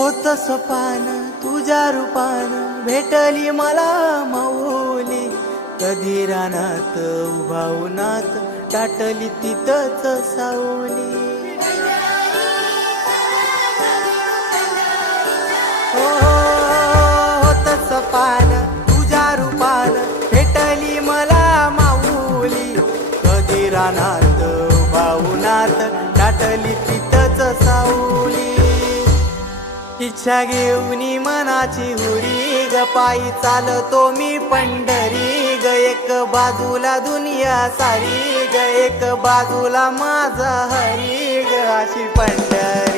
होत सपान तुझ्या रूपान भेटली मला माऊली, कधी रानात उभा उन्हात टाटली तिथंच सावली. हो होत सपान तुझ्या रूपान भेटली मला माऊली, कधी रानात उभा उन्हात टाटली तिथंच सावली. इच्छा घेऊनी मनाची हुरी ग पायी चालतो मी पंढरी ग, एक बाजूला दुनिया सारी ग, एक बाजूला माझा हरी ग, अशी पंढरी.